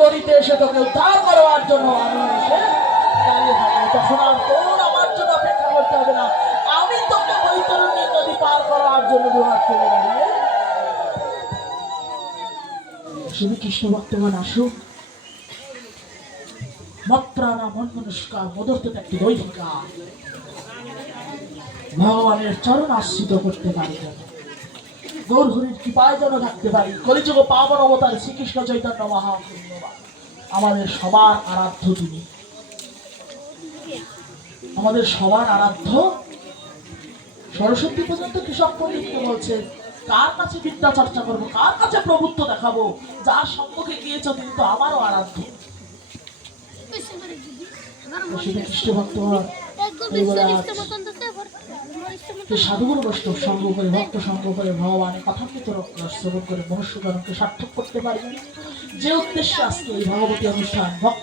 তরিতে এসে তোকে উদ্ধার করার জন্য আমি এসে দাঁড়িয়ে থাকবো। তখন আর তোর আমার জন্য অপেক্ষা করতে হবে না, আমি তোকে বৈতরণী নদী পার করার জন্য দুহাত তুলে দাঁড়িয়ে। শুধু কৃষ্ণ ভক্তগণ আসুক, মত্রানা মন মনস্কার মদর্থ একটি দৈহিকা ভগবানের চরণ আশ্রিত করতে পারি, গৌরহরির কৃপায় যেন থাকতে পারি। কলিযুগ পাবন অবতার শ্রীকৃষ্ণ চৈতন্য মহাপ্রভু আমাদের সবার আরাধ্য, তিনি আমাদের সবার আরাধ্য। সরস্বতী পর্যন্ত কৃষক পণ্ডিতকে বলছে, কার কাছে বিদ্যা চর্চা করবো, কার কাছে প্রভুত্ব দেখাবো, যার সম্মুখে গিয়েছ তিনি তো আমারও আরাধ্য। কৃষ্ণ ভক্ত সাধুগুরু বৈষ্ণব সঙ্গ করে, ভক্ত সঙ্গ করে ভগবানের কথামৃত শ্রবণ করে মনুষ্য জনকে সার্থক করতে পারবে, যে উদ্দেশ্যে আজকে এই ভগবতী অনুষ্ঠান ভক্ত